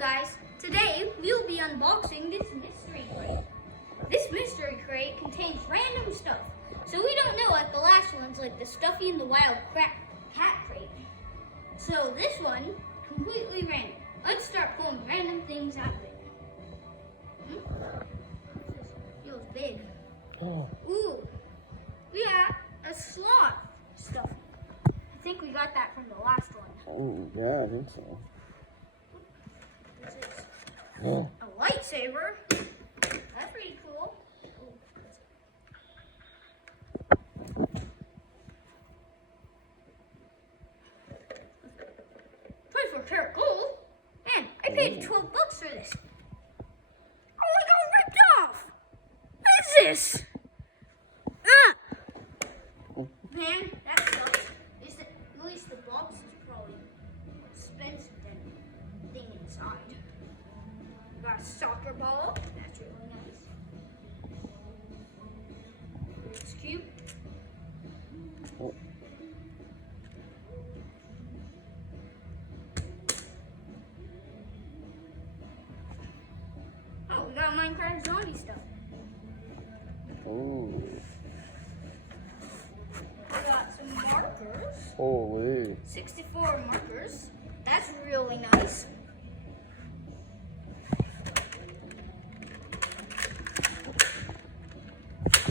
guys, today we'll be unboxing this mystery crate. This mystery crate contains random stuff. So we don't know like the last ones, like the Stuffy and the Wild Cat crate. So this one, completely random. Let's start pulling random things out of it. This feels big. Oh. Ooh, we got a sloth Stuffy. I think we got that from the last one. Oh, yeah, I think so. This is Yeah. a lightsaber. That's pretty cool. Ooh, $24 gold. Man, I paid $12 for this. Oh, I got ripped off. What is this? Man, that sucks. At least the box is probably more expensive than the thing inside. We got a soccer ball. That's really nice. It's cute. Oh. Oh, we got Minecraft zombie stuff. Ooh. We got some markers. Holy. 64 markers. That's really nice.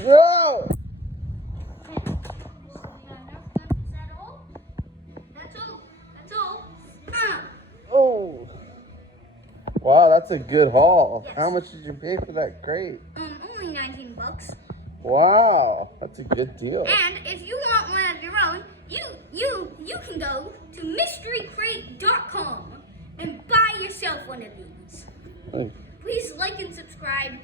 Whoa! We got enough guns. Is that all? That's all. That's all. Oh. Wow, that's a good haul. Yes. How much did you pay for that crate? Only $19. Wow, that's a good deal. And if you want one of your own, you can go to mysterycrate.com and buy yourself one of these. Oh. Please like and subscribe.